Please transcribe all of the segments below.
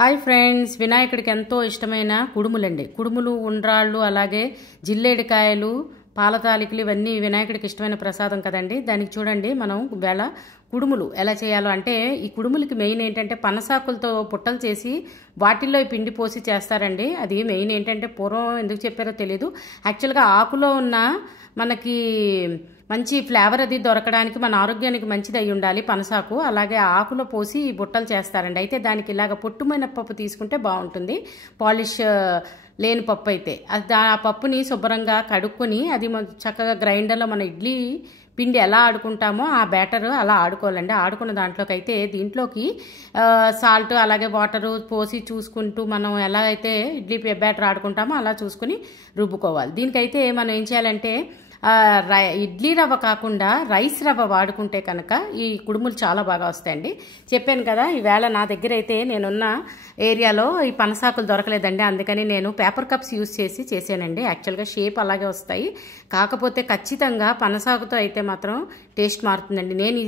Hi friends, వినాయకుడికి ఎంతో ఇష్టమైన కుడుములండి. కుడుములు, ఉండ్రాళ్ళు, అలాగే జిల్లేడికాయలు, పాలతాలికలు ఇవన్నీ వినాయకుడికి ఇష్టమైన ప్రసాదం కదండి. దానికి చూడండి మనం వేళ కుడుములు ఎలా చేయాలో అంటే, ఈ కుడుములకి మెయిన్ ఏంటంటే పనసాకులతో పుట్టలు చేసి వాటిల్లో ఈ పిండి పోసి చేస్తారండి. అది మెయిన్ ఏంటంటే పూర్వం ఎందుకు చెప్పారో తెలీదు. యాక్చువల్గా ఆకులో ఉన్న మనకి మంచి ఫ్లేవర్ అది దొరకడానికి మన ఆరోగ్యానికి మంచిది అయి ఉండాలి పనసాకు. అలాగే ఆకులో పోసి బుట్టలు చేస్తారండి. అయితే దానికి ఇలాగ పొట్టుమైన పప్పు తీసుకుంటే బాగుంటుంది, పాలిష్ లేని పప్పు అయితే. ఆ పప్పుని శుభ్రంగా కడుక్కొని అది చక్కగా గ్రైండర్లో మన ఇడ్లీ పిండి ఎలా ఆడుకుంటామో ఆ బ్యాటర్ అలా ఆడుకోవాలండి. ఆడుకున్న దాంట్లోకి అయితే దీంట్లోకి సాల్ట్ అలాగే వాటరు పోసి చూసుకుంటూ మనం ఎలా అయితే ఇడ్లీ బ్యాటర్ ఆడుకుంటామో అలా చూసుకుని రుబ్బుకోవాలి. దీనికైతే మనం ఏం చేయాలంటే ఇడ్లీ రవ్వ కాకుండా రైస్ రవ్వ వాడుకుంటే కనుక ఈ కుడుములు చాలా బాగా వస్తాయండి. చెప్పాను కదా, ఈవేళ నా దగ్గర అయితే నేనున్న ఏరియాలో ఈ పనసాకులు దొరకలేదండి. అందుకని నేను పేపర్ కప్స్ యూజ్ చేసి చేశానండి. యాక్చువల్గా షేప్ అలాగే వస్తాయి, కాకపోతే ఖచ్చితంగా పనసాకుతో అయితే మాత్రం టేస్ట్ మారుతుందండి. నేను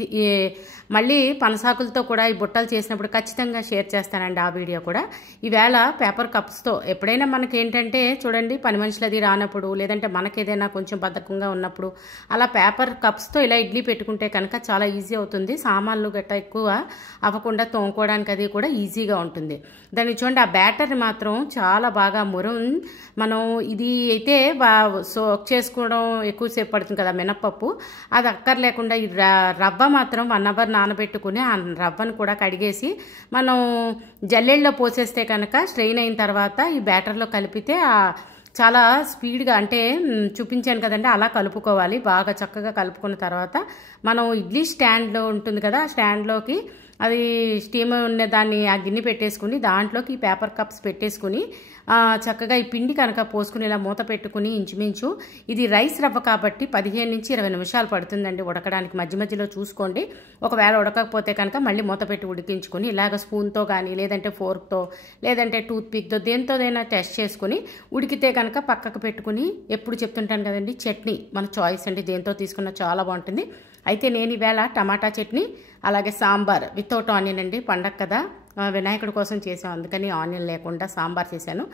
మళ్ళీ పనసాకులతో కూడా ఈ బుట్టలు చేసినప్పుడు ఖచ్చితంగా షేర్ చేస్తానండి ఆ వీడియో కూడా. ఈవేళ పేపర్ కప్స్తో ఎప్పుడైనా మనకి ఏంటంటే చూడండి, పని మనుషులు అది రానప్పుడు, లేదంటే మనకేదైనా కొంచెం బద్ధకంగా ఉన్నప్పుడు అలా పేపర్ కప్స్తో ఇలా ఇడ్లీ పెట్టుకుంటే కనుక చాలా ఈజీ అవుతుంది. సామాన్లు గట్ట ఎక్కువ అవ్వకుండా తోముకోవడానికి అది కూడా ఈజీగా ఉంటుంది. దాన్ని చూడండి, ఆ బ్యాటర్ని మాత్రం చాలా బాగా మనం ఇది అయితే సోక్ చేసుకోవడం ఎక్కువసేపు పడుతుంది కదా మినప్పప్పు, అది అక్కర్లేకుండా ఈ రవ్వ మాత్రం 1 అవర్ నానబెట్టుకుని ఆ రవ్వను కూడా కడిగేసి మనం జల్లెల్లో పోసేస్తే కనుక స్ట్రెయిన్ అయిన తర్వాత ఈ బ్యాటర్లో కలిపితే చాలా స్పీడ్గా, అంటే చూపించాను కదండి అలా కలుపుకోవాలి. బాగా చక్కగా కలుపుకున్న తర్వాత మనం ఇడ్లీ స్టాండ్లో ఉంటుంది కదా, ఆ స్టాండ్లోకి అది స్టీమ్ ఉన్న దాన్ని ఆ గిన్నె పెట్టేసుకుని దాంట్లోకి పేపర్ కప్స్ పెట్టేసుకుని చక్కగా ఈ పిండి కనుక పోసుకుని ఇలా మూత పెట్టుకుని ఇంచుమించు ఇది రైస్ రవ్వ కాబట్టి 15 నుంచి 20 నిమిషాలు పడుతుందండి ఉడకడానికి. మధ్య మధ్యలో చూసుకోండి. ఒకవేళ ఉడకకపోతే కనుక మళ్ళీ మూత పెట్టి ఉడికించుకొని ఇలాగ స్పూన్తో కానీ, లేదంటే ఫోర్క్తో, లేదంటే టూత్ పిక్తో దేంతోదైనా టెస్ట్ చేసుకుని ఉడికితే కనుక పక్కకు పెట్టుకుని, ఎప్పుడు చెప్తుంటాను కదండి చట్నీ మన చాయిస్ అండి, దేంతో తీసుకున్నా చాలా బాగుంటుంది. అయితే నేను ఈవేళ టమాటా చట్నీ అలాగే సాంబార్ వితౌట్ ఆనియన్ అండి, పండగ కదా వినాయకుడి కోసం చేసాం, అందుకని ఆనియన్ లేకుండా సాంబార్ చేశాను.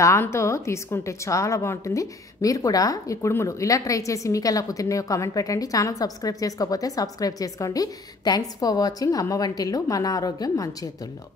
దాంతో తీసుకుంటే చాలా బాగుంటుంది. మీరు కూడా ఈ కుడుములు ఇలా ట్రై చేసి మీకు ఎలా కుదిరినాయో కామెంట్ పెట్టండి. ఛానల్ సబ్స్క్రైబ్ చేసుకోకపోతే సబ్స్క్రైబ్ చేసుకోండి. Thanks for watching. అమ్మ వంటిల్లు, మన ఆరోగ్యం మన చేతుల్లో.